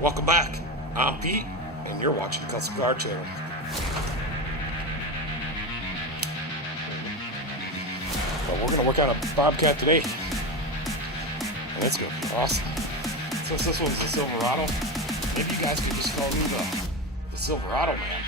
Welcome back. I'm Pete, and you're watching the Custom Car Channel. But we're going to work on a Bobcat today, and it's going to be awesome. Since this one's the Silverado, maybe you guys can just call me the Silverado Man.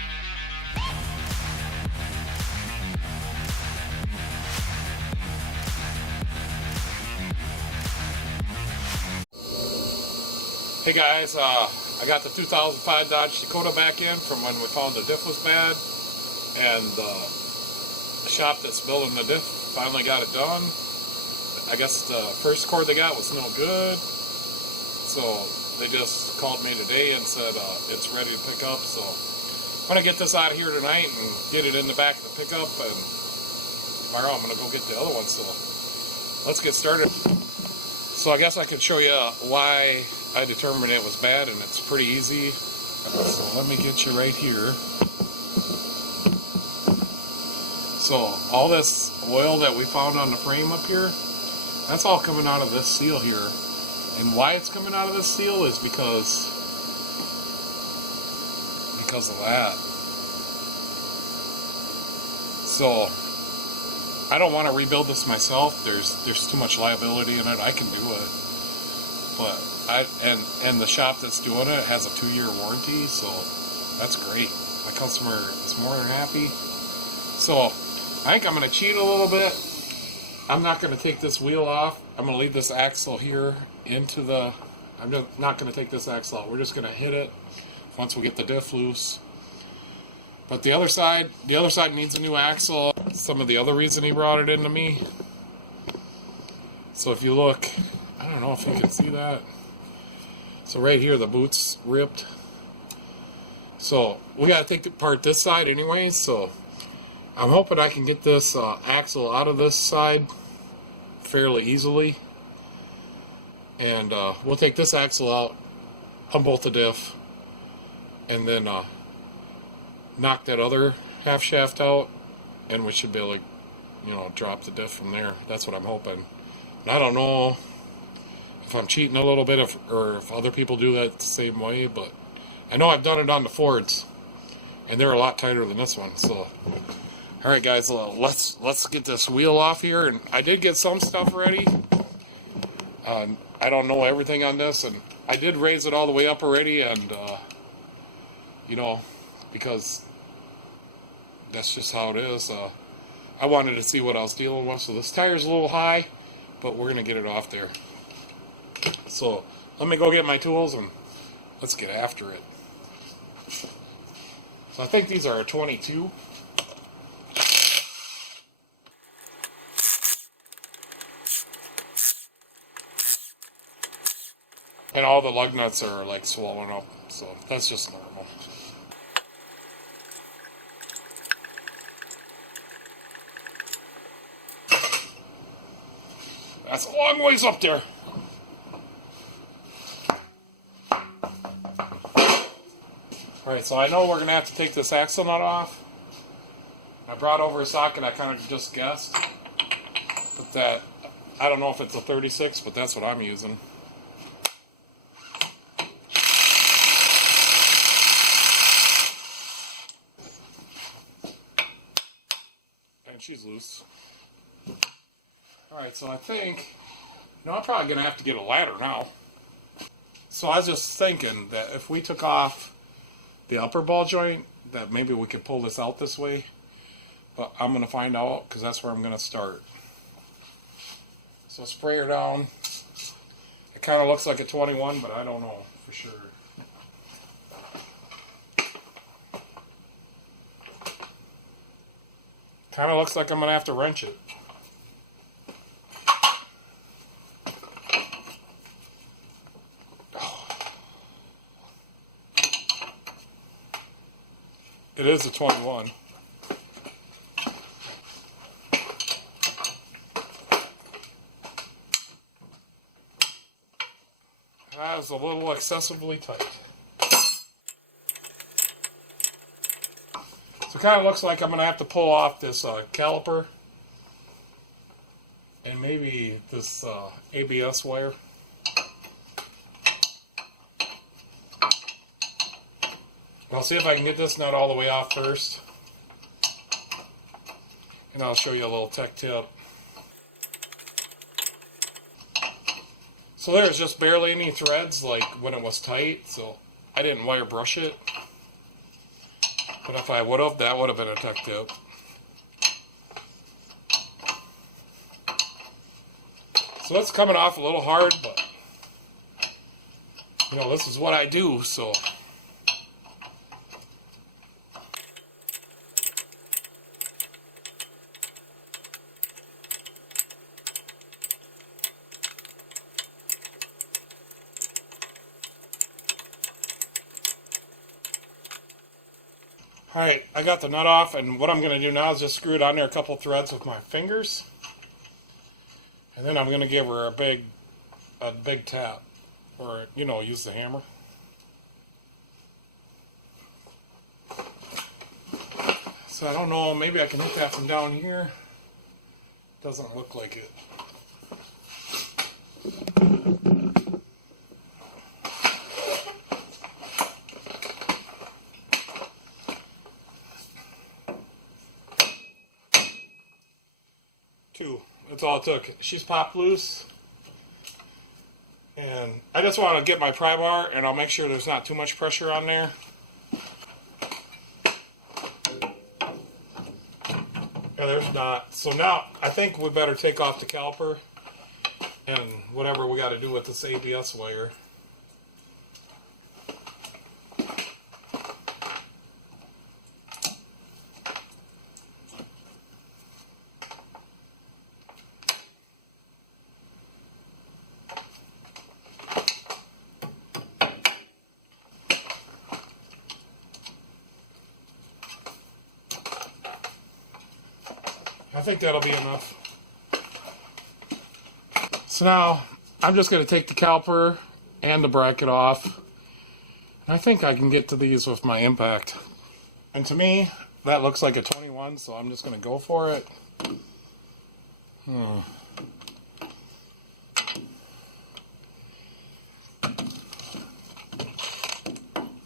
Hey guys, I got the 2005 Dodge Dakota back in from when we found the diff was bad, and the shop that's building the diff finally got it done. I guess the first cord they got was no good, so they just called me today and said it's ready to pick up. So I'm going to get this out of here tonight and get it in the back of the pickup, and tomorrow I'm going to go get the other one. So let's get started. So I guess I could show you why I determined it was bad, and it's pretty easy. So let me get you right here. So all this oil that we found on the frame up here, that's all coming out of this seal here. And why it's coming out of this seal is because of that. So I don't want to rebuild this myself. There's too much liability in it. I can do it, but and the shop that's doing it has a 2-year warranty, so that's great. My customer is more than happy. So I think I'm going to cheat a little bit. I'm not going to take this wheel off. I'm going to leave this axle here into the... I'm not going to take this axle out. We're just going to hit it once we get the diff loose. But the other side needs a new axle. Some of the other reason he brought it into me. So if you look, I don't know if you can see that. So right here, the boot's ripped. So we got to take apart this side anyway. So I'm hoping I can get this axle out of this side fairly easily. And we'll take this axle out, unbolt the diff, and then knock that other half shaft out, and we should be able to, drop the diff from there. That's what I'm hoping. And I don't know if I'm cheating a little bit, or if other people do that the same way, but I know I've done it on the Fords, and they're a lot tighter than this one. So, all right, guys, let's get this wheel off here. And I did get some stuff ready. I don't know everything on this, and I did raise it all the way up already, and because that's just how it is. I wanted to see what I was dealing with. So this tire's a little high, but we're going to get it off there. So let me go get my tools and let's get after it. So I think these are a 22. And all the lug nuts are like swollen up, so that's just normal. That's a long ways up there. Alright, so I know we're going to have to take this axle nut off. I brought over a socket, I kind of just guessed. But that, I don't know if it's a 36, but that's what I'm using. And she's loose. Alright, so I think, I'm probably going to have to get a ladder now. So I was just thinking that if we took off the upper ball joint, that maybe we could pull this out this way. But I'm going to find out, because that's where I'm going to start. So spray her down. It kind of looks like a 21, but I don't know for sure. Kind of looks like I'm going to have to wrench it. It is a 21. That is a little excessively tight. So it kind of looks like I'm going to have to pull off this caliper and maybe this ABS wire. I'll see if I can get this nut all the way off first. And I'll show you a little tech tip. So there's just barely any threads like when it was tight, so I didn't wire brush it. But if I would have, that would have been a tech tip. So it's coming off a little hard, but you know, this is what I do, so. Alright, I got the nut off, and what I'm going to do now is just screw it on there a couple threads with my fingers. And then I'm going to give her a big tap. Or, you know, use the hammer. So I don't know, maybe I can hit that from down here. Doesn't look like it. Two. That's all it took. She's popped loose. And I just want to get my pry bar, and I'll make sure there's not too much pressure on there. Yeah, there's not. So now I think we better take off the caliper and whatever we got to do with this ABS wire. I think that'll be enough. So now I'm just going to take the caliper and the bracket off. And I think I can get to these with my impact. And to me, that looks like a 21, so I'm just going to go for it. I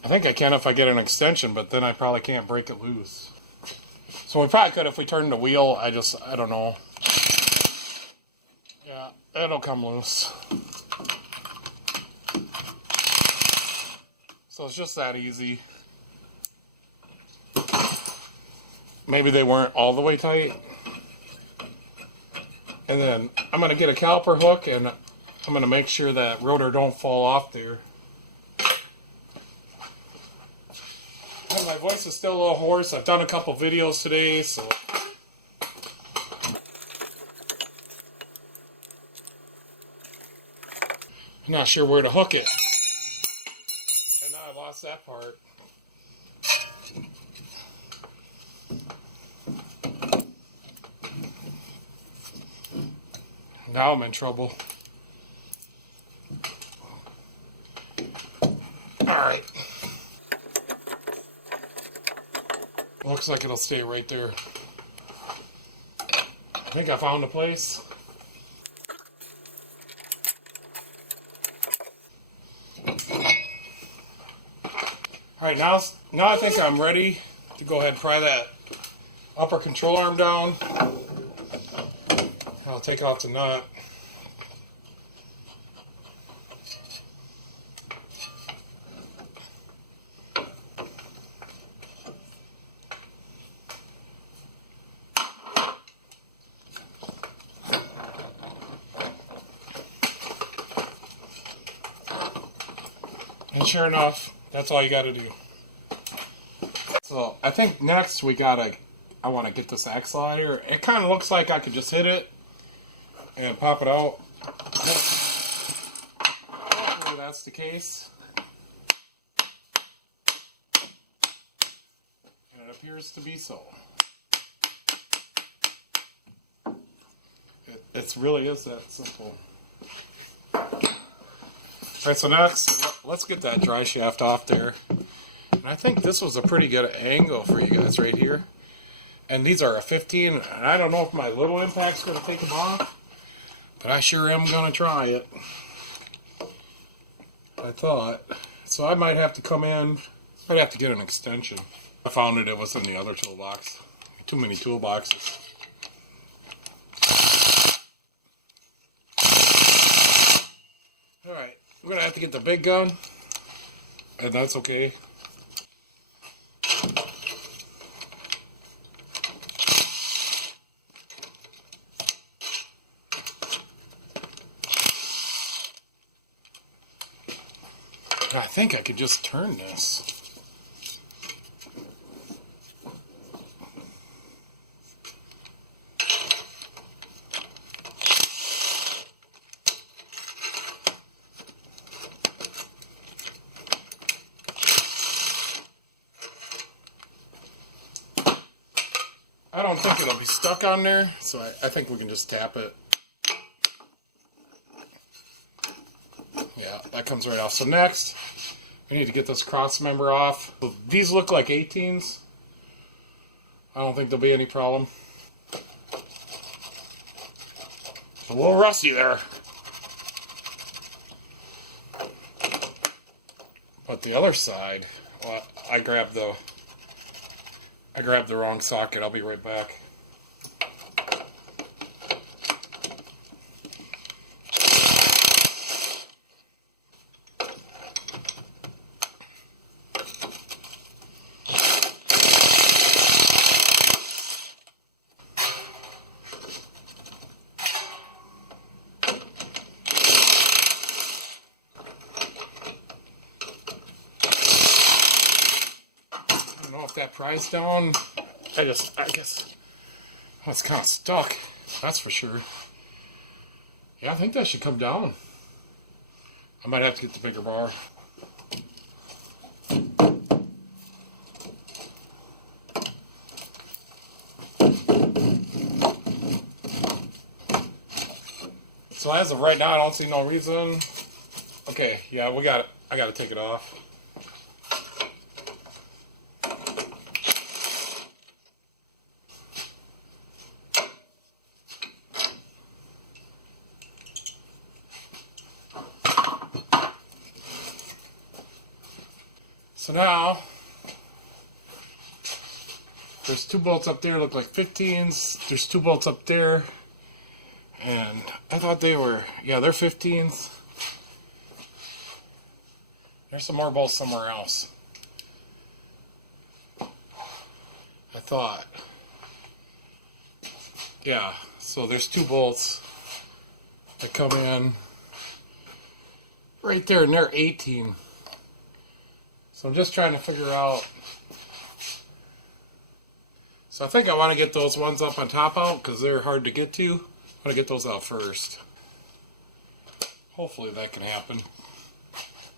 think I can if I get an extension, but then I probably can't break it loose. So we probably could if we turned the wheel. I don't know. Yeah, it'll come loose. So it's just that easy. Maybe they weren't all the way tight. And then I'm going to get a caliper hook, and I'm going to make sure that rotor don't fall off there. And my voice is still a little hoarse. I've done a couple videos today, so I'm not sure where to hook it. And now I lost that part. Now I'm in trouble. Alright. Looks like it'll stay right there. I think I found a place. Alright, now I think I'm ready to go ahead and pry that upper control arm down. I'll take off the nut. And sure enough, that's all you got to do. So I think next I want to get this axle out here. It kind of looks like I could just hit it and pop it out. Hopefully that's the case. And it appears to be so. It really is that simple. Alright, so next, let's get that dry shaft off there. And I think this was a pretty good angle for you guys right here. And these are a 15, and I don't know if my little impact's going to take them off, but I sure am going to try it. I thought. So I might have to come in I'd have to get an extension. I found it was in the other toolbox. Too many toolboxes. Alright, I'm going to have to get the big gun. And that's okay. I think I could just turn this. I don't think it'll be stuck on there, so I think we can just tap it. Yeah, that comes right off. So next, we need to get this cross member off. These look like 18s. I don't think there'll be any problem. It's a little rusty there. But the other side, well, I grabbed the wrong socket. I'll be right back. That pries down. I guess oh, it's kind of stuck, that's for sure. Yeah, I think that should come down. I might have to get the bigger bar. So as of right now, I don't see no reason. Okay, yeah, we got it. I got to take it off. So now, there's two bolts up there, look like 15s. There's two bolts up there, and I thought they were, yeah, they're 15s. There's some more bolts somewhere else. I thought, yeah, so there's two bolts that come in right there, and they're 18. So I'm just trying to figure out. So I think I want to get those ones up on top out because they're hard to get to. I want to get those out first. Hopefully that can happen.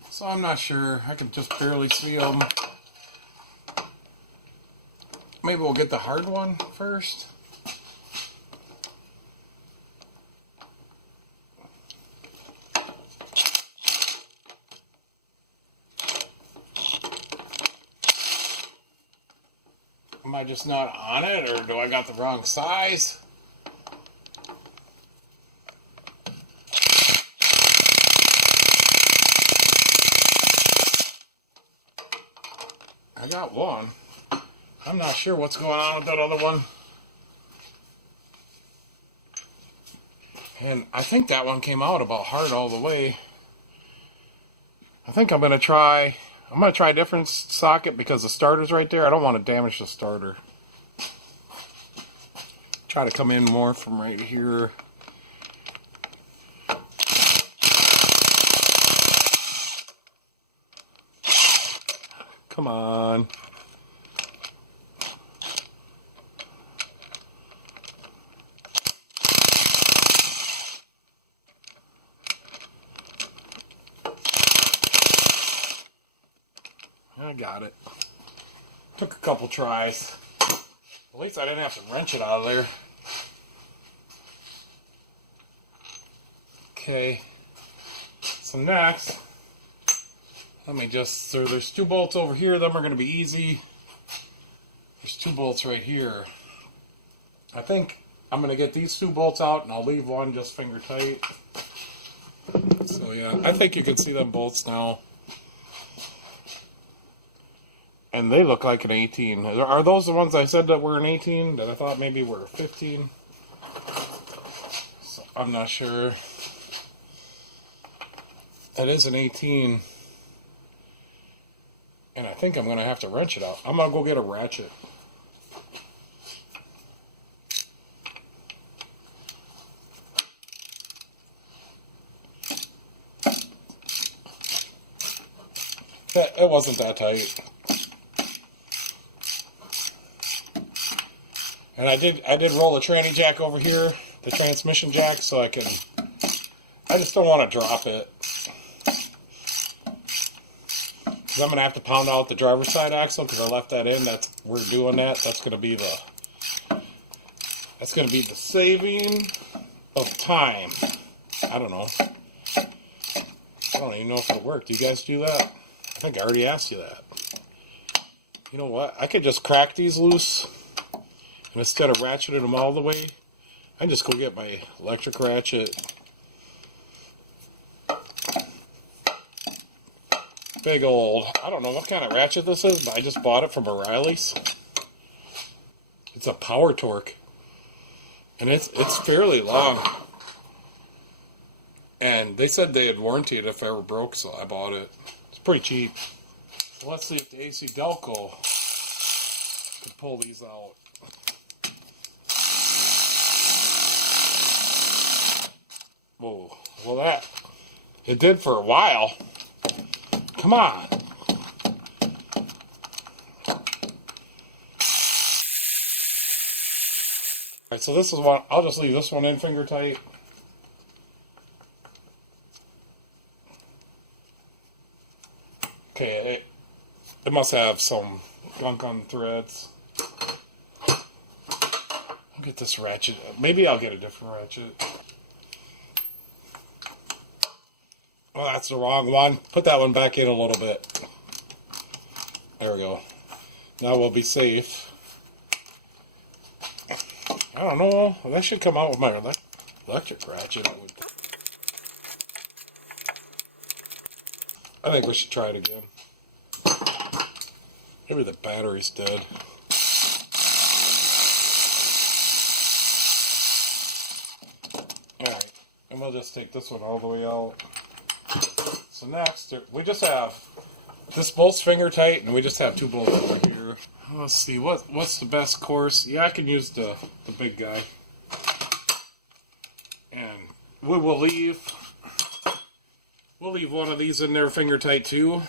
So I'm not sure. I can just barely see them. Maybe we'll get the hard one first. Am I just not on it, or do I got the wrong size? I got one. I'm not sure what's going on with that other one. And I think that one came out about hard all the way. I think I'm going to try a different socket because the starter's right there. I don't want to damage the starter. Try to come in more from right here. Come on. I got it. Took a couple tries. At least I didn't have to wrench it out of there. Okay. So next, let me just, so there's two bolts over here. Them are going to be easy. There's two bolts right here. I think I'm going to get these two bolts out and I'll leave one just finger tight. So yeah, I think you can see them bolts now. And they look like an 18. Are those the ones I said that were an 18? That I thought maybe were 15? So I'm not sure. That is an 18. And I think I'm going to have to wrench it out. I'm going to go get a ratchet. It wasn't that tight. And I did roll the tranny jack over here, the transmission jack, so I just don't want to drop it. Because I'm going to have to pound out the driver's side axle because I left that in. We're doing that. That's going to be the saving of time. I don't know. I don't even know if it'll work. Do you guys do that? I think I already asked you that. You know what? I could just crack these loose. And instead of ratcheting them all the way, I can just go get my electric ratchet. Big old, I don't know what kind of ratchet this is, but I just bought it from O'Reilly's. It's a Power Torque. And it's fairly long. And they said they had warranty it if it ever broke, so I bought it. It's pretty cheap. So let's see if the AC Delco can pull these out. Whoa. Well, it did for a while. Come on. Alright, so this is one. I'll just leave this one in finger tight. Okay, it must have some gunk on the threads. I'll get this ratchet. Maybe I'll get a different ratchet. Oh, that's the wrong one. Put that one back in a little bit. There we go. Now we'll be safe. I don't know. That should come out with my electric ratchet. I think we should try it again. Maybe the battery's dead. Alright. And we'll just take this one all the way out. So next, we just have this bolt's finger tight, and we just have two bolts over here. Let's see, what's the best course? Yeah, I can use the big guy. And we'll leave one of these in there finger tight too.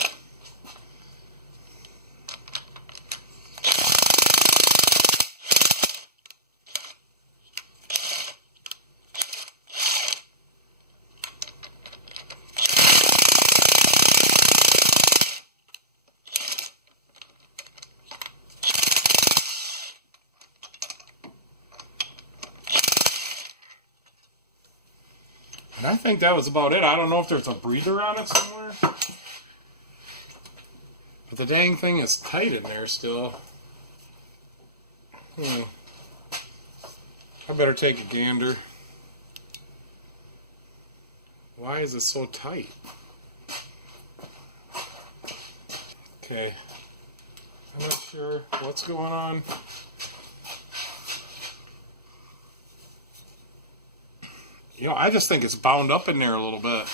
And I think that was about it. I don't know if there's a breather on it somewhere. But the dang thing is tight in there still. I better take a gander. Why is it so tight? Okay. I'm not sure what's going on. You know, I just think it's bound up in there a little bit.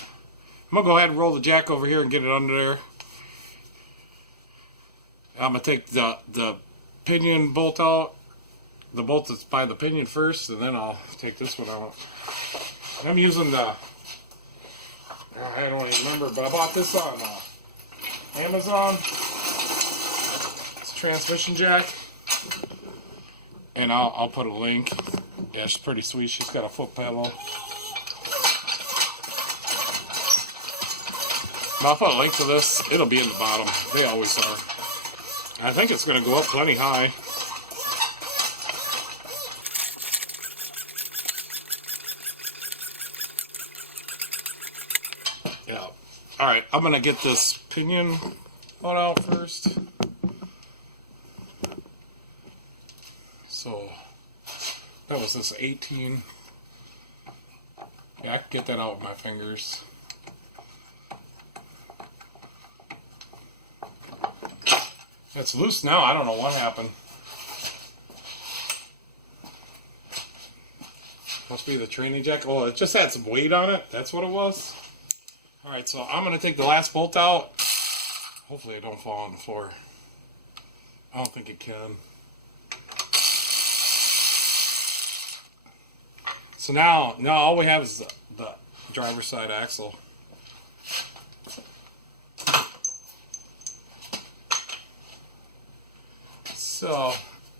I'm going to go ahead and roll the jack over here and get it under there. I'm going to take the pinion bolt out. The bolt that's by the pinion first, and then I'll take this one out. I'm using the... I don't even remember, but I bought this on Amazon. It's a transmission jack. And I'll put a link. Yeah, she's pretty sweet. She's got a foot pedal. I'll put a link to this. It'll be in the bottom. They always are. I think it's going to go up plenty high. Yeah. Alright, I'm going to get this pinion one out first. So, that was this 18. Yeah, I can get that out with my fingers. It's loose now. I don't know what happened. Must be the training jack. Oh, it just had some weight on it. That's what it was. Alright, so I'm going to take the last bolt out. Hopefully it don't fall on the floor. I don't think it can. So now all we have is the driver's side axle. So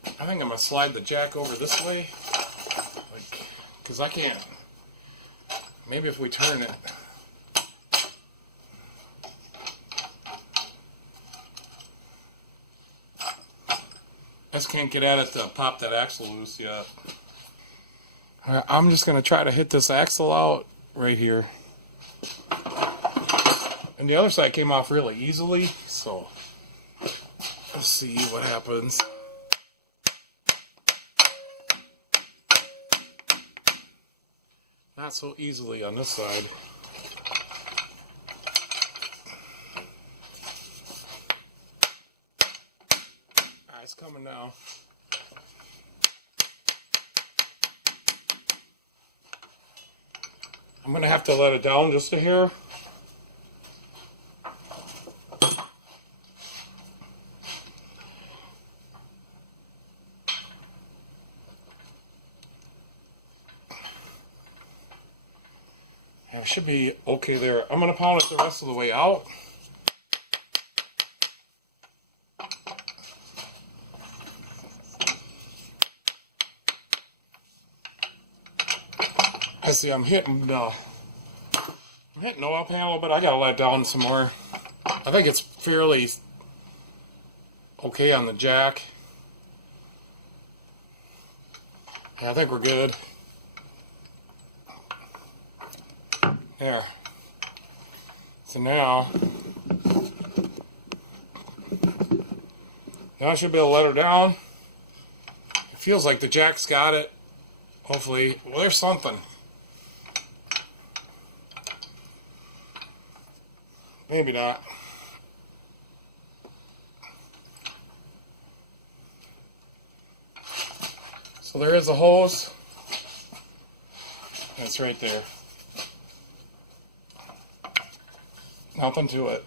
I think I'm going to slide the jack over this way. Because I can't. Maybe if we turn it. I just can't get at it to pop that axle loose yet. Alright, I'm just going to try to hit this axle out right here. And the other side came off really easily, so let's see what happens. Not so easily on this side. Alright, it's coming now. I'm going to have to let it down just a hair. Yeah, it should be okay there. I'm going to pound it the rest of the way out. I see I'm hitting the oil panel, but I gotta let it down some more. I think it's fairly okay on the jack. Yeah, I think we're good. There. So now I should be able to let her down. It feels like the jack's got it. Hopefully. Well, there's something. Maybe not. So there is a hose. That's right there. Nothing to it.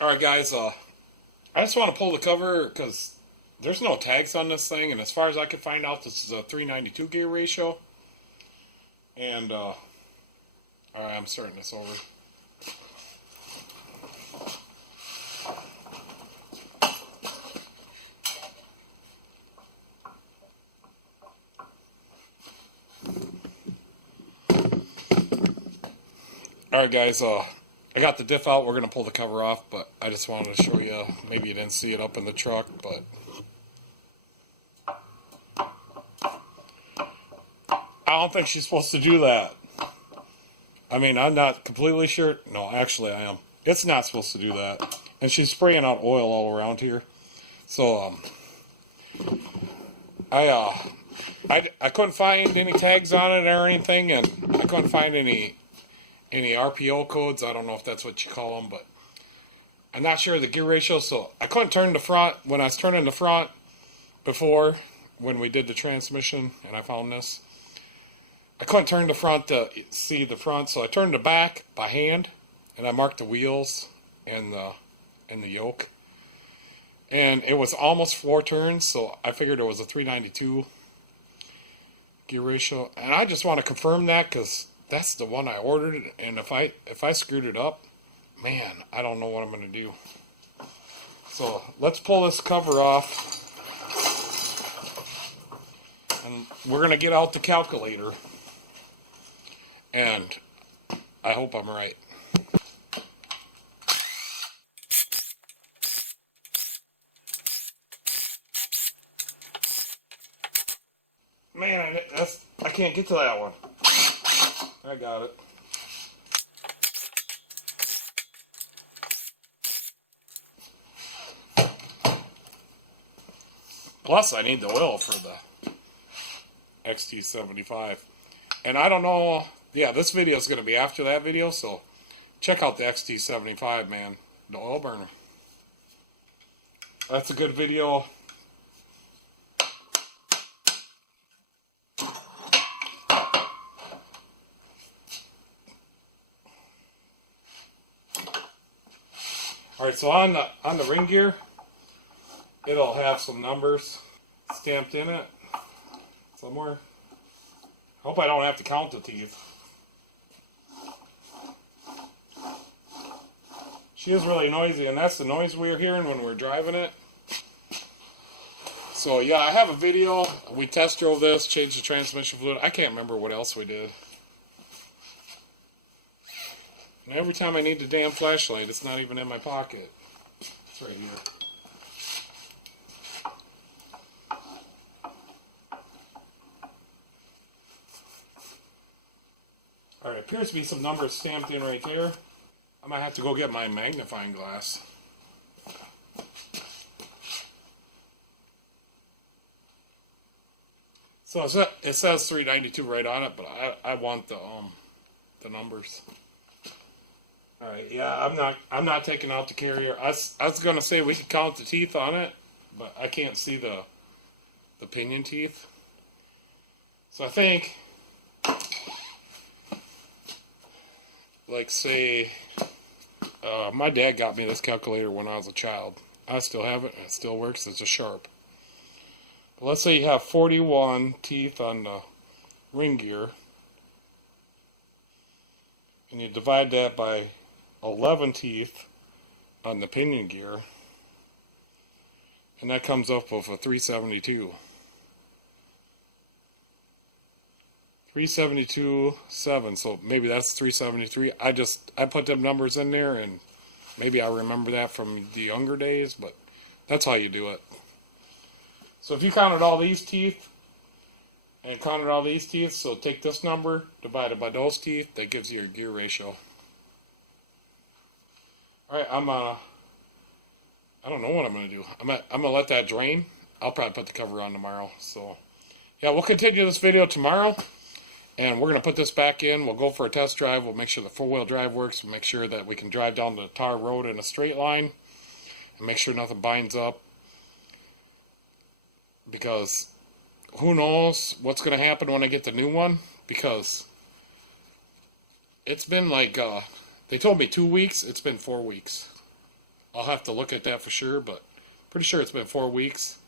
Alright guys, I just want to pull the cover because there's no tags on this thing, and as far as I could find out, this is a 392 gear ratio. And alright, I'm starting this over. Alright guys, I got the diff out. We're going to pull the cover off, but I just wanted to show you. Maybe you didn't see it up in the truck, but I don't think she's supposed to do that. I mean, I'm not completely sure. No, actually I am. It's not supposed to do that. And she's spraying out oil all around here. So, I couldn't find any tags on it or anything, and I couldn't find any RPO codes. I don't know if that's what you call them, but I'm not sure of the gear ratio, so I couldn't turn the front. When I was turning the front before, when we did the transmission, and I found this, I couldn't turn the front to see the front, so I turned the back by hand, and I marked the wheels and the yoke. and it was almost 4 turns, so I figured it was a 392 gear ratio. And I just want to confirm that because that's the one I ordered, and if I screwed it up, man, I don't know what I'm going to do. So let's pull this cover off, and we're going to get out the calculator, and I hope I'm right. Man, I can't get to that one. I got it. Plus, I need the oil for the XT75. And I don't know, yeah, this video is going to be after that video, so check out the XT75, man. The oil burner. That's a good video. Alright, so on the ring gear, it'll have some numbers stamped in it somewhere. Hope I don't have to count the teeth. She is really noisy, and that's the noise we were hearing when we were driving it. So yeah, I have a video. We test drove this, changed the transmission fluid. I can't remember what else we did. And every time I need the damn flashlight, it's not even in my pocket. It's right here. Alright, appears to be some numbers stamped in right there. I might have to go get my magnifying glass. So it says 392 right on it, but I want the numbers. Alright, yeah, I'm not taking out the carrier. I was gonna say we could count the teeth on it, but I can't see the pinion teeth. So I think, like, say, my dad got me this calculator when I was a child. I still have it, and it still works. It's a Sharp. But let's say you have 41 teeth on the ring gear, and you divide that by 11 teeth on the pinion gear, and that comes up with a 372. 372.7, so maybe that's 373. I put them numbers in there, and maybe I remember that from the younger days, but that's how you do it. So if you counted all these teeth, and counted all these teeth, so take this number, divided by those teeth, that gives you your gear ratio. Alright, I don't know what I'm going to do. I'm going to let that drain. I'll probably put the cover on tomorrow, so yeah, we'll continue this video tomorrow. And we're going to put this back in. We'll go for a test drive. We'll make sure the four-wheel drive works. We'll make sure that we can drive down the tar road in a straight line. And make sure nothing binds up. Because who knows what's going to happen when I get the new one. Because it's been like, they told me 2 weeks. It's been 4 weeks. I'll have to look at that for sure. But pretty sure it's been 4 weeks.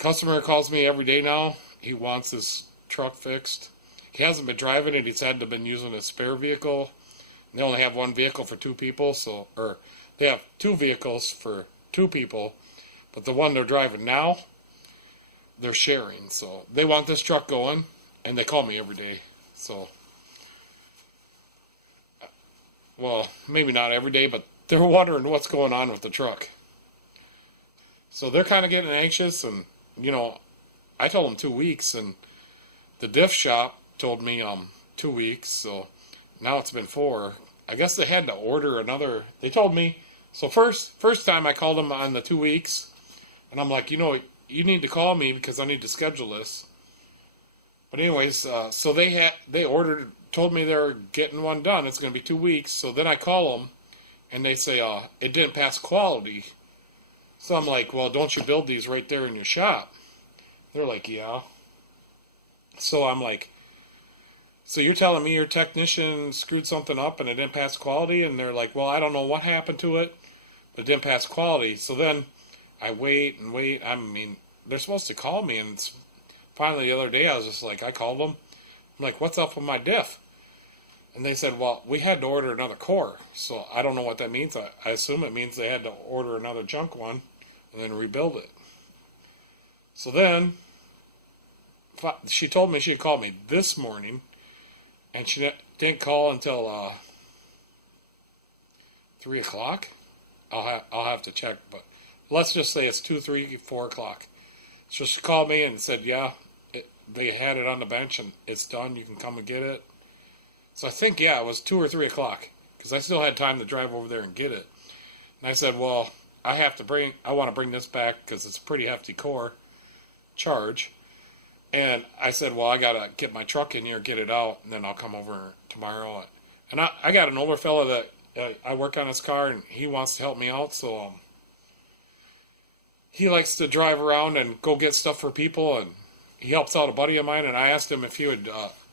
A customer calls me every day now. He wants his truck fixed. He hasn't been driving it. He's had to been using his spare vehicle. They only have one vehicle for 2 people, so, or they have 2 vehicles for 2 people, but the one they're driving now, they're sharing. So they want this truck going, and they call me every day. So, well, maybe not every day, but they're wondering what's going on with the truck. So they're kind of getting anxious, and you know, I told them 2 weeks, and the Diff shop told me 2 weeks, so now it's been 4. I guess they had to order another. They told me, so first time I called them on the 2 weeks, and I'm like, you know, you need to call me because I need to schedule this. But anyways, so they ordered, told me they're getting one done. It's going to be 2 weeks. So then I call them, and they say it didn't pass quality. So I'm like, well, don't you build these right there in your shop? They're like, yeah. So I'm like, so you're telling me your technician screwed something up and it didn't pass quality? And they're like, well, I don't know what happened to it, but it didn't pass quality. So then I wait and wait. I mean, they're supposed to call me, and finally the other day I was just like, I called them. I'm like, what's up with my diff? And they said, well, we had to order another core. So I don't know what that means. I assume it means they had to order another junk one and then rebuild it. So then she told me she'd call me this morning, and she didn't call until 3 o'clock. I'll have to check, but let's just say it's 2, 3, 4 o'clock. So she called me and said, yeah, they had it on the bench and it's done. You can come and get it. So I think, yeah, it was 2 or 3 o'clock because I still had time to drive over there and get it. And I said, well, I want to bring this back because it's a pretty hefty core charge. And I said, well, I got to get my truck in here, get it out, and then I'll come over tomorrow. And I got an older fella that I work on his car, and he wants to help me out, so he likes to drive around and go get stuff for people, and he helps out a buddy of mine, and I asked him if he would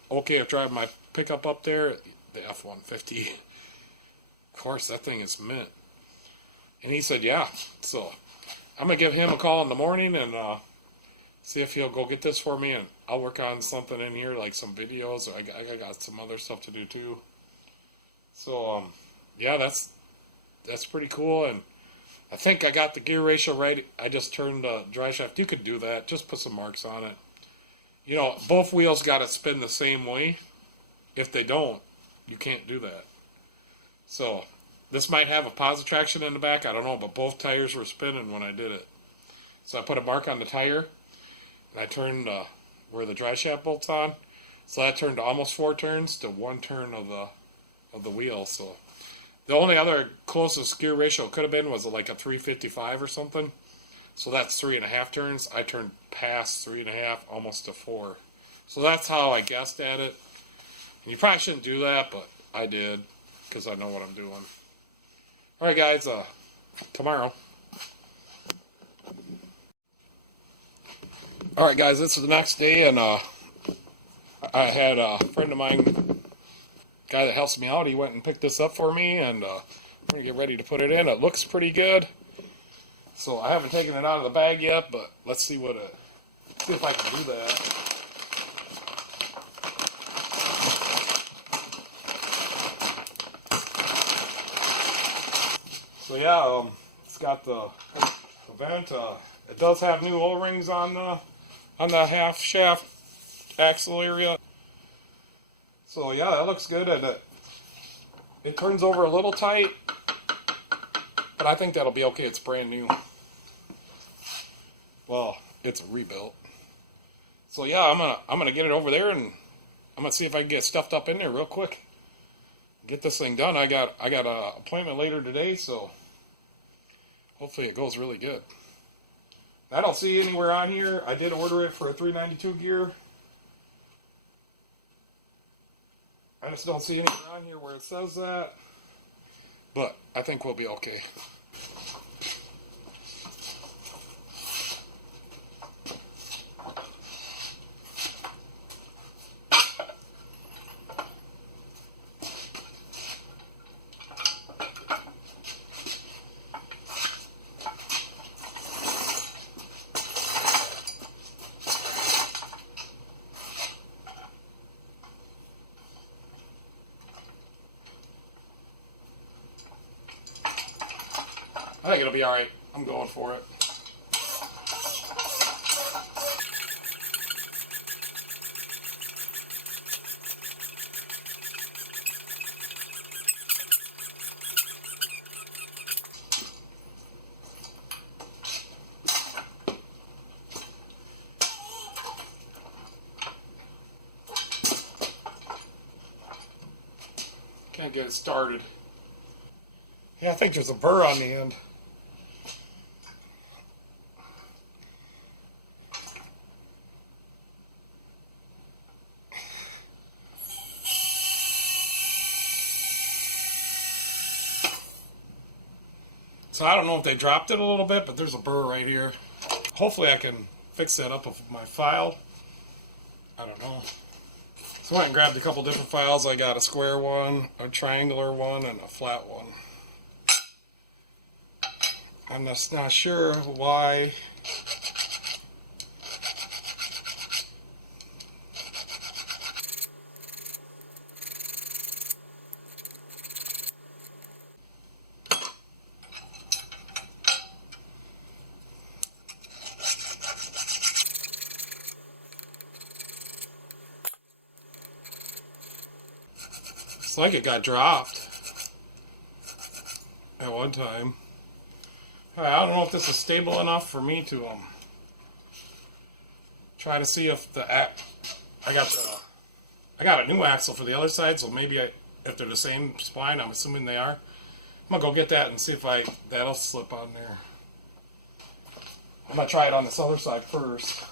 okay if driving my pickup up there, the F-150. Of course, that thing is mint. And he said, yeah. So I'm going to give him a call in the morning and see if he'll go get this for me, and I'll work on something in here, like some videos. I got some other stuff to do too. So, yeah, that's pretty cool, and I think I got the gear ratio right. I just turned the drive shaft. You could do that. Just put some marks on it. You know, both wheels got to spin the same way. If they don't, you can't do that. So, this might have a positive traction in the back. I don't know, but both tires were spinning when I did it. So I put a mark on the tire, and I turned where the drive shaft bolts on. So that turned almost 4 turns to 1 turn of the wheel. So the only other closest gear ratio could have been was like a 355 or something. So that's 3.5 turns. I turned past 3.5, almost to 4. So that's how I guessed at it. And you probably shouldn't do that, but I did because I know what I'm doing. All right, guys. Tomorrow. All right, guys. This is the next day, and I had a friend of mine, guy that helps me out. He went and picked this up for me, and we're gonna get ready to put it in. It looks pretty good. So I haven't taken it out of the bag yet, but let's see see if I can do that. So yeah, it's got the vent. It does have new O-rings on the half shaft axle area. So yeah, that looks good, and it turns over a little tight, but I think that'll be okay. It's brand new. Well, it's a rebuilt. So yeah, I'm gonna get it over there, and I'm gonna see if I can get stuffed up in there real quick. Get this thing done. I got an appointment later today, so hopefully it goes really good. I don't see anywhere on here. I did order it for a 392 gear. I just don't see anywhere on here where it says that. But I think we'll be okay. I think it'll be alright. I'm going for it. Can't get it started. Yeah, I think there's a burr on the end. So I don't know if they dropped it a little bit, but there's a burr right here. Hopefully I can fix that up with my file. I don't know. So I went and grabbed a couple different files. I got a square one, a triangular one, and a flat one. I'm just not sure why. It's like it got dropped at one time. I don't know if this is stable enough for me to try to see if I got a new axle for the other side, so maybe if they're the same spline, I'm assuming they are. I'm gonna go get that and see if that'll slip on there. I'm gonna try it on this other side first.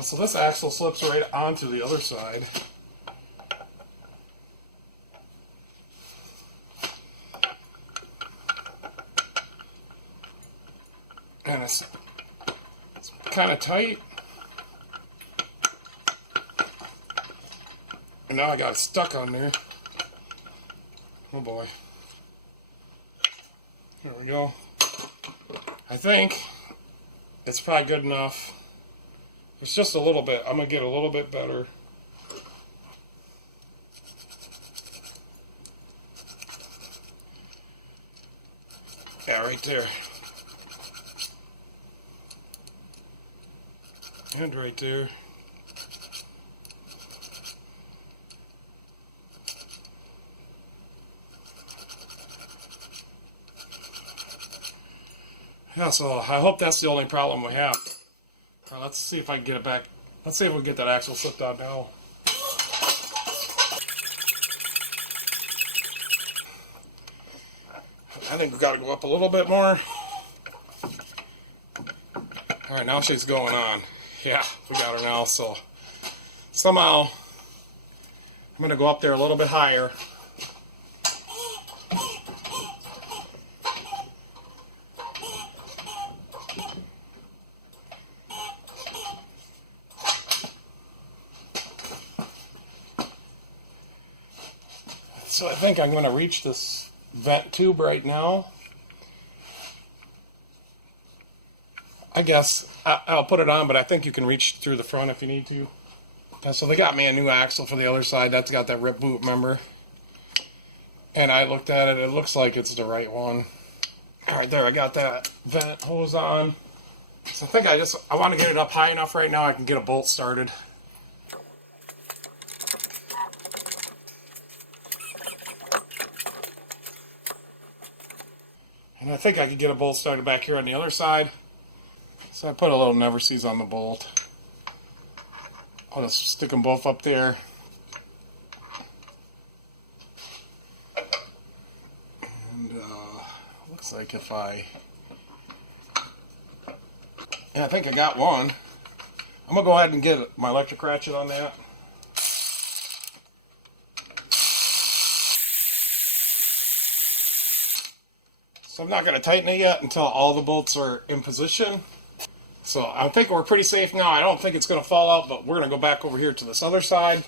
So this axle slips right onto the other side. And it's kind of tight. And now I got it stuck on there. Oh boy. There we go. I think it's probably good enough. It's just a little bit. I'm going to get a little bit better. Yeah, right there. And right there. Yeah, so I hope that's the only problem we have. Let's see if I can get it back. Let's see if we can get that axle slipped on now. I think we've got to go up a little bit more. Alright, now she's going on. Yeah, we got her now, so somehow I'm going to go up there a little bit higher. So I think I'm going to reach this vent tube right now. I guess I'll put it on, but I think you can reach through the front if you need to. And so they got me a new axle for the other side. That's got that rip boot member. And I looked at it. It looks like it's the right one. All right, there. I got that vent hose on. So I think I want to get it up high enough right now I can get a bolt started. And I think I could get a bolt started back here on the other side. So I put a little never sees on the bolt. I'll just stick them both up there. And looks like if I think I got one. I'm going to go ahead and get my electric ratchet on that. So I'm not going to tighten it yet until all the bolts are in position. So I think we're pretty safe now. I don't think it's going to fall out, but we're going to go back over here to this other side.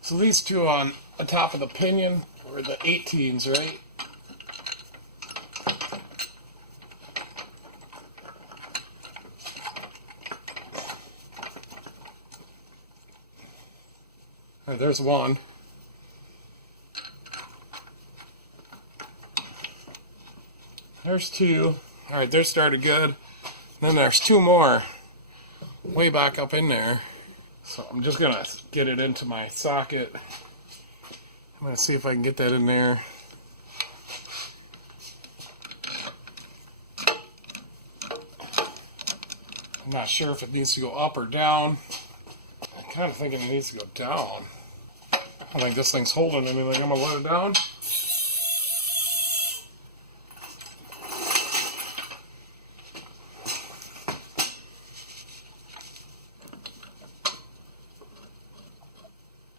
So these two on the top of the pinion are the 18s, right? All right, there's one. There's two. All right, they're started good. Then there's two more way back up in there. So I'm just going to get it into my socket. I'm going to see if I can get that in there. I'm not sure if it needs to go up or down. I'm kind of thinking it needs to go down. I don't think this thing's holding anything. I'm going to let it down.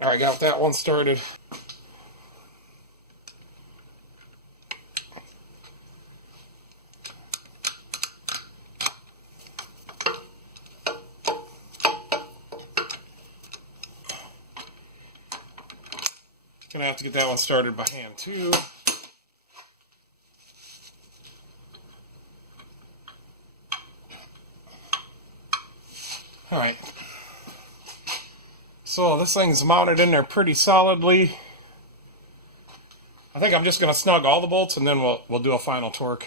Alright, got that one started. Gonna have to get that one started by hand too. Alright. So this thing's mounted in there pretty solidly. I think I'm just gonna snug all the bolts and then we'll do a final torque.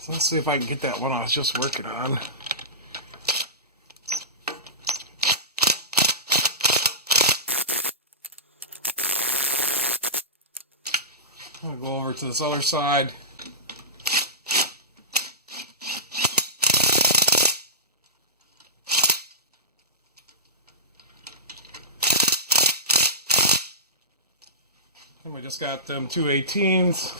So let's see if I can get that one I was just working on. I'm gonna go over to this other side. And we just got them 218s.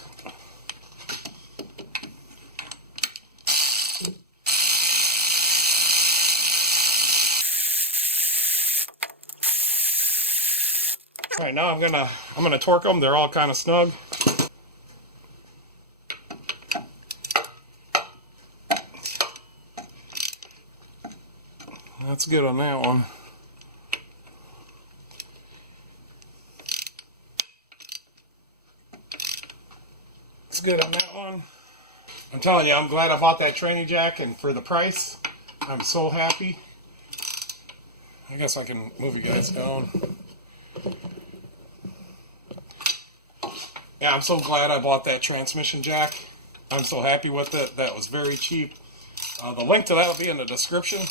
All right, now I'm gonna torque them. They're all kind of snug. That's good on that one. That's good on that one. I'm telling you, I'm glad I bought that training jack, and for the price, I'm so happy. I guess I can move you guys down. Yeah, I'm so glad I bought that transmission jack. I'm so happy with it. That was very cheap. The link to that will be in the description.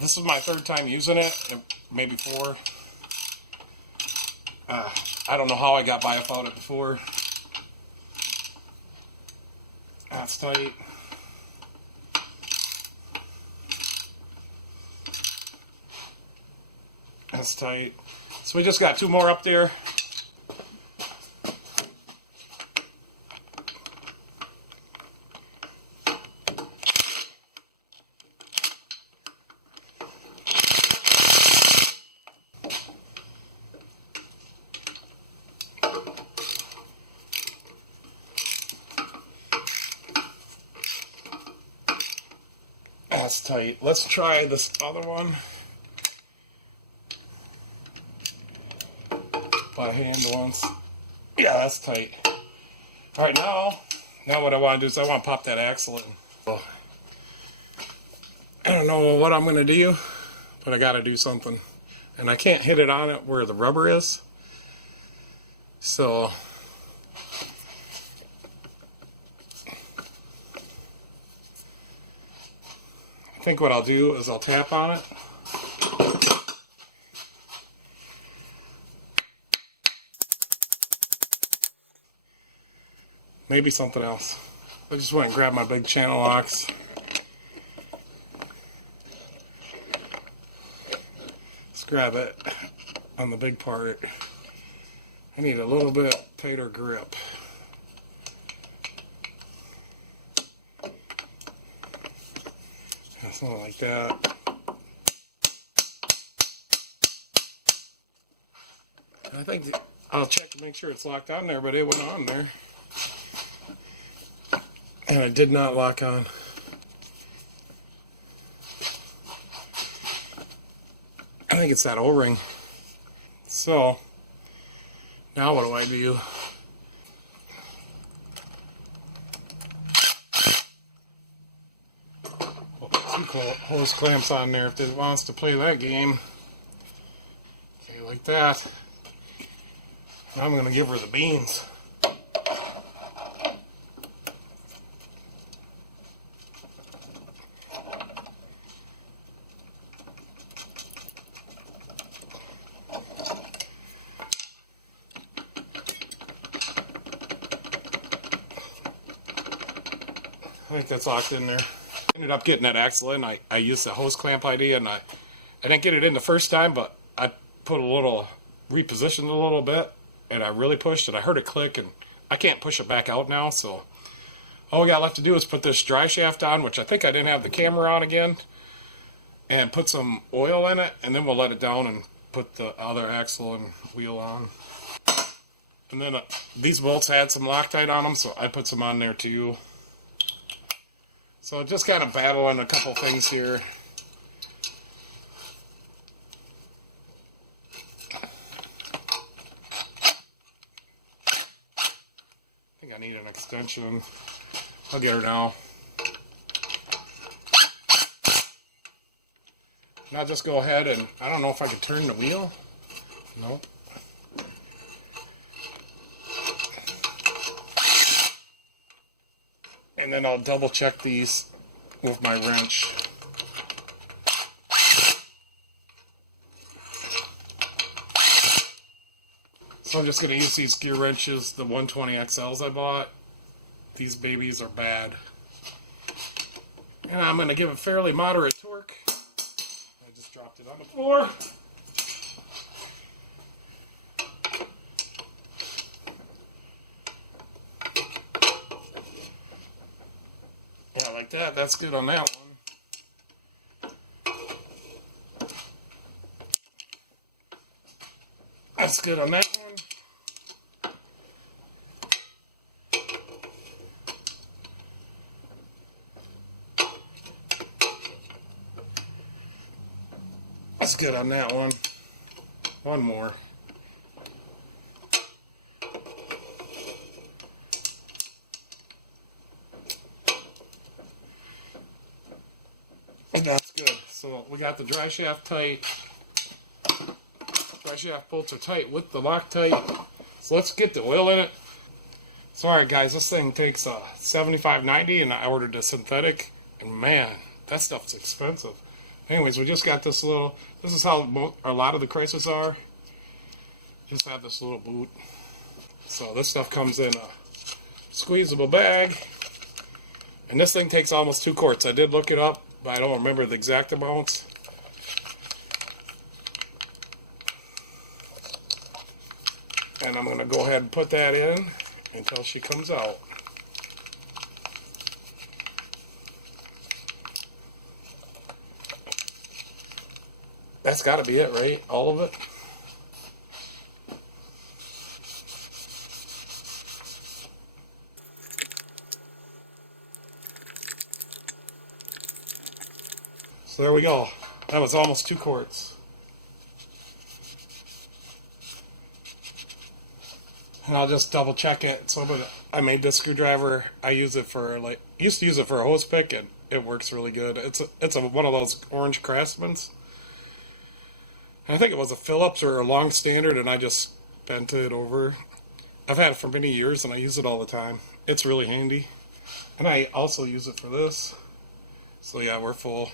This is my third time using it, maybe four. I don't know how I got by without it before. That's tight. That's tight. So we just got two more up there. That's tight. Let's try this other one by hand once. Yeah, that's tight. All right, now what I want to do is I want to pop that axle in. So, I don't know what I'm going to do, but I got to do something. And I can't hit it on it where the rubber is. So I think what I'll do is I'll tap on it. Maybe something else. I just went and grabbed my big channel locks. Let's grab it on the big part. I need a little bit tighter grip. Something like that. I think I'll check to make sure it's locked on there, but it went on there. And it did not lock on. I think it's that O-ring. So, now what do I do? Hose clamps on there if it wants to play that game. Okay, like that. Now I'm going to give her the beans. I think that's locked in there. Ended up getting that axle in. I used the hose clamp idea, and I didn't get it in the first time, but I put repositioned a little bit, and I really pushed it. I heard it click, and I can't push it back out now, so all we got left to do is put this dry shaft on, which I think I didn't have the camera on again, and put some oil in it, and then we'll let it down and put the other axle and wheel on. And then these bolts had some Loctite on them, so I put some on there too. So just kind of battling a couple things here. I need an extension. I'll get her now. Now just go ahead and, I don't know if I can turn the wheel. Nope. And then I'll double check these with my wrench. So I'm just going to use these gear wrenches, the 120 XLs I bought. These babies are bad. And I'm going to give a fairly moderate torque. I just dropped it on the floor. Yeah, like that. That's good on that one. That's good on that one. That's good on that one. One more. And that's good. So we got the dry shaft tight. Dry shaft bolts are tight with the Loctite. So let's get the oil in it. So alright guys, this thing takes $75.90 and I ordered a synthetic. And man, that stuff's expensive. Anyways, we just got this little, this is how a lot of the Chrysler's are. Just have this little boot. So this stuff comes in a squeezable bag. And this thing takes almost 2 quarts. I did look it up, but I don't remember the exact amounts. And I'm going to go ahead and put that in until she comes out. That's got to be it, right? All of it? So there we go. That was almost 2 quarts. And I'll just double check it. So I made this screwdriver. I use it for used to use it for a hose pick, and it works really good. It's one of those orange Craftsmans. And I think it was a Phillips or a long standard, and I just bent it over. I've had it for many years, and I use it all the time. It's really handy. And I also use it for this. So yeah, we're full.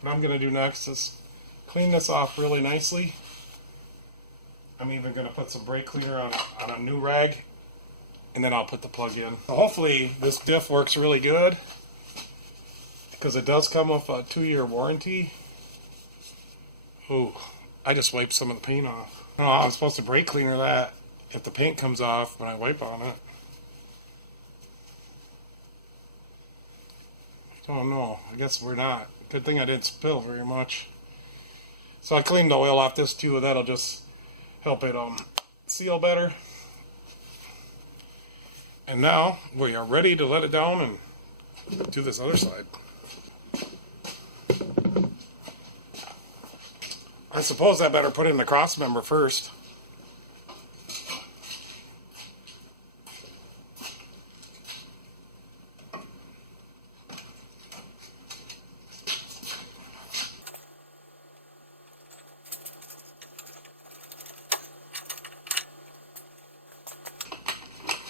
What I'm going to do next is clean this off really nicely. I'm even going to put some brake cleaner on a new rag, and then I'll put the plug in. So hopefully this diff works really good, because it does come with a 2-year warranty. Ooh, I just wiped some of the paint off. Oh, I'm supposed to brake cleaner that if the paint comes off when I wipe on it. Oh no, I guess we're not. Good thing I didn't spill very much. So I cleaned the oil off this too, and that'll just help it seal better. And now we are ready to let it down and do this other side. I suppose I better put in the Crossmember first.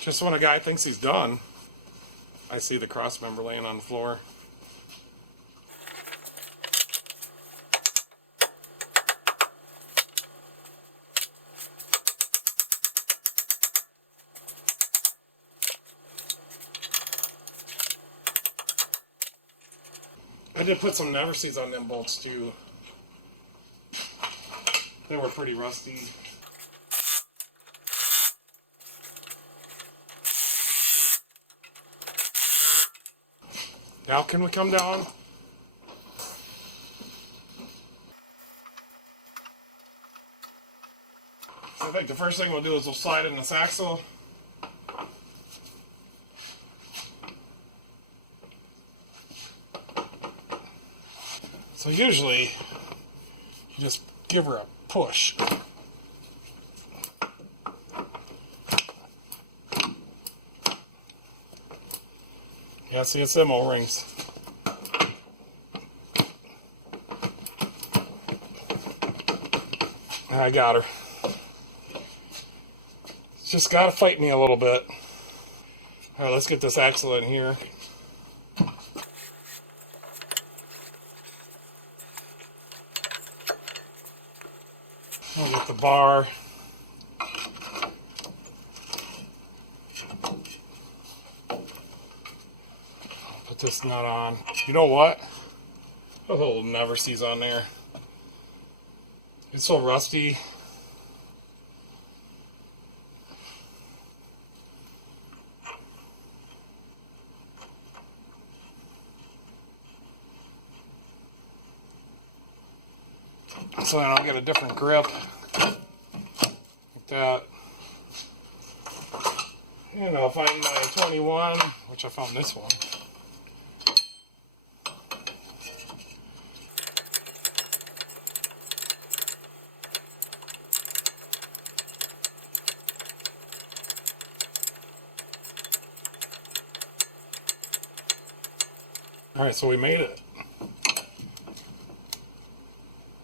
Just when a guy thinks he's done, I see the Crossmember laying on the floor. I did put some never sees on them bolts too. They were pretty rusty. Now can we come down? So I think the first thing we'll do is we'll slide in this axle. So usually you just give her a push. Yeah, see, it's them O-rings. I got her. It's just got to fight me a little bit. All right, let's get this axle in here. I'll get the bar. Put this nut on. You know what? Put a little never sees on there. It's so rusty. So then I'll get a different grip. Like that. And I'll find my 21, which I found this one. Alright, so we made it.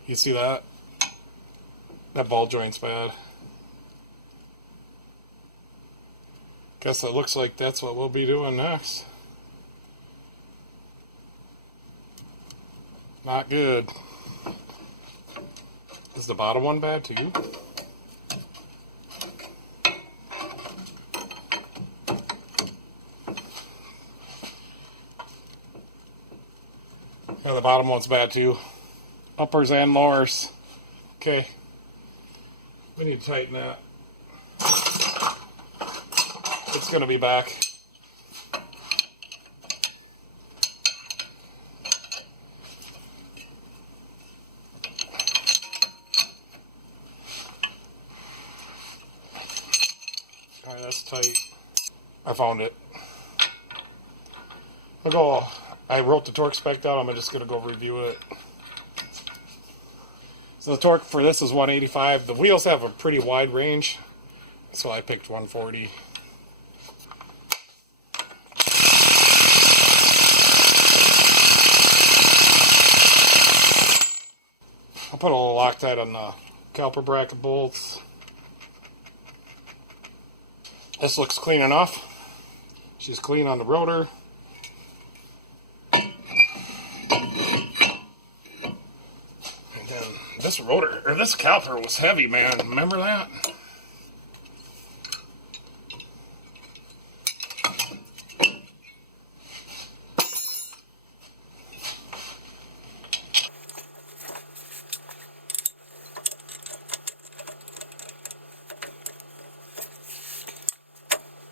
You see that? That ball joint's bad. Guess it looks like that's what we'll be doing next. Not good. Is the bottom one bad too? Yeah, the bottom one's bad too. Uppers and lowers. Okay. We need to tighten that. It's going to be back. Alright, that's tight. I found it. I wrote the torque spec down. I'm just going to go review it. So the torque for this is 185. The wheels have a pretty wide range, so I picked 140. I'll put a little Loctite on the caliper bracket bolts. This looks clean enough. She's clean on the rotor. This rotor, or this caliper was heavy, man. Remember that?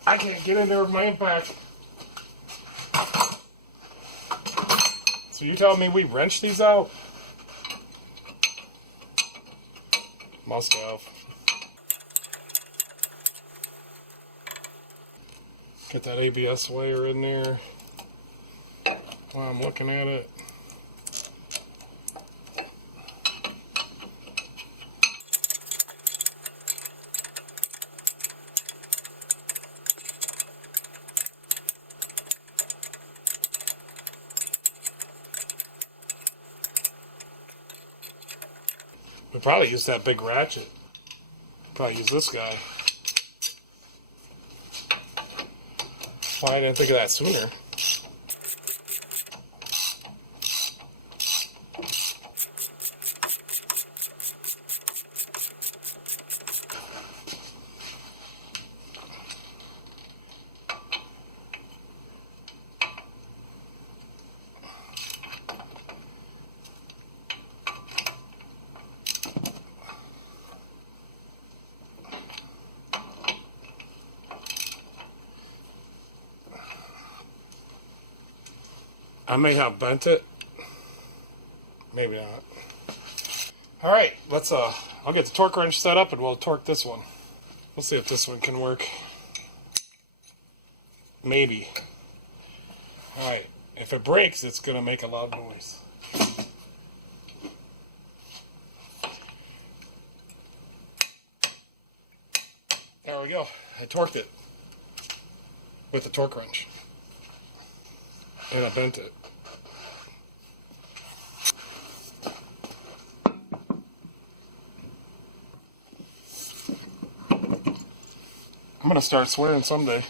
I can't get in there with my impact. So you telling me we wrenched these out? Must have. Get that ABS layer in there while I'm looking at it. We probably use that big ratchet. Probably use this guy. Why I didn't think of that sooner. I may have bent it. Maybe not. Alright, I'll get the torque wrench set up and we'll torque this one. We'll see if this one can work. Maybe. Alright, if it breaks, it's going to make a loud noise. There we go. I torqued it with the torque wrench. And I bent it. I'm gonna start swearing someday.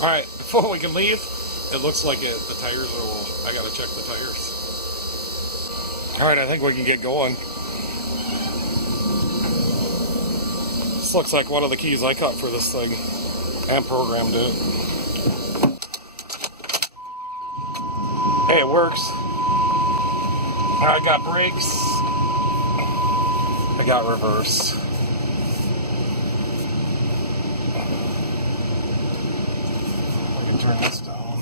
Alright, before we can leave, it looks like the tires are low. I gotta check the tires. Alright, I think we can get going. This looks like one of the keys I cut for this thing and programmed it. Hey, it works. I got brakes. I got reverse. I can turn this down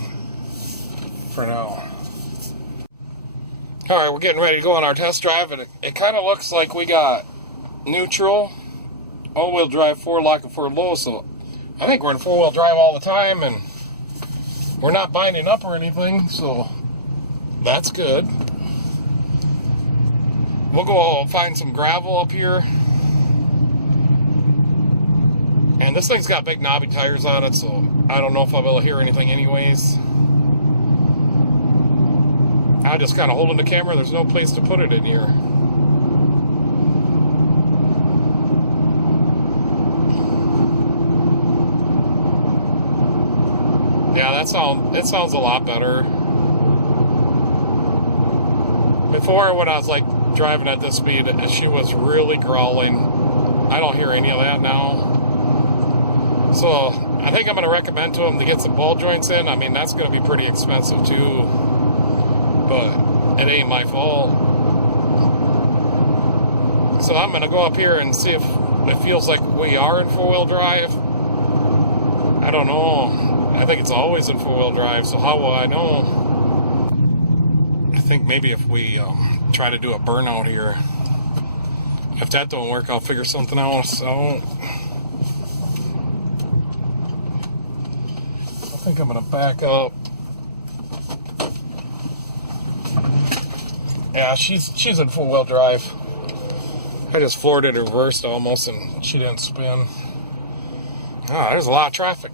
for now. Alright, we're getting ready to go on our test drive, and it kind of looks like we got neutral, all-wheel drive, forward lock, and forward low, so I think we're in four-wheel drive all the time, and we're not binding up or anything, so that's good. We'll go find some gravel up here. And this thing's got big knobby tires on it, so I don't know if I'll be able to hear anything anyways. I'm just kind of holding the camera. There's no place to put it in here. Yeah, it sounds a lot better. Before, when I was like driving at this speed, she was really growling. I don't hear any of that now. So I think I'm going to recommend to them to get some ball joints in. I mean, that's going to be pretty expensive too, but it ain't my fault. So I'm going to go up here and see if it feels like we are in four-wheel drive. I don't know. I think it's always in four-wheel drive, so how will I know? I think maybe if we try to do a burnout here, if that don't work, I'll figure something else out. I think I'm gonna back up. Yeah, she's in four-wheel drive. I just floored it reversed almost, and she didn't spin. Ah, there's a lot of traffic.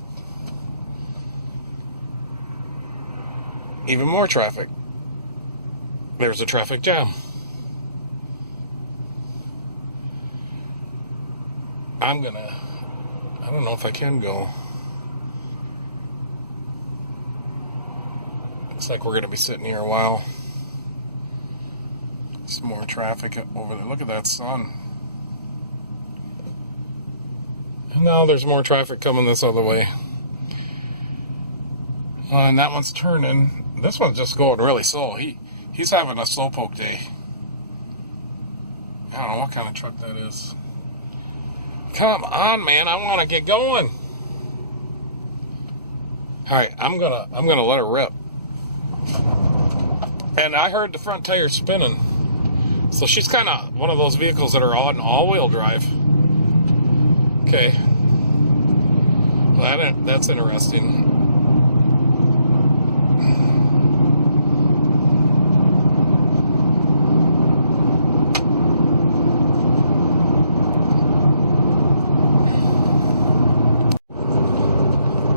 Even more traffic. There's a traffic jam. I don't know if I can go. Looks like we're gonna be sitting here a while. Some more traffic over there. Look at that sun. And now there's more traffic coming this other way. And that one's turning. This one's just going really slow. He's having a slowpoke day. I don't know what kind of truck that is. Come on, man! I want to get going. All right, I'm gonna let her rip. And I heard the front tire spinning, so she's kind of one of those vehicles that are on all-wheel drive. Okay, well, that's interesting.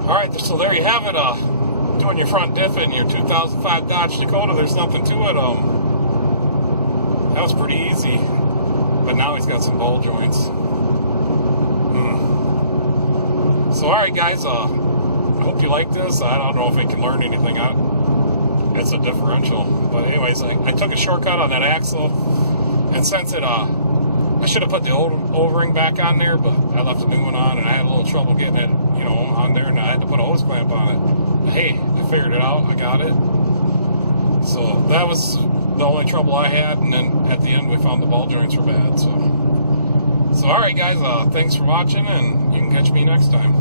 Alright, so there you have it, doing your front diff in your 2005 Dodge Dakota. There's nothing to it. That was pretty easy, but now he's got some ball joints. So alright guys, I hope you like this. I don't know if we can learn anything out. It's a differential, but anyways, I took a shortcut on that axle, and since I should have put the old O-ring back on there, but I left a new one on, and I had a little trouble getting it, on there, and I had to put a hose clamp on it. But hey, I figured it out. I got it. So that was the only trouble I had, and then at the end we found the ball joints were bad. So all right, guys. Thanks for watching, and you can catch me next time.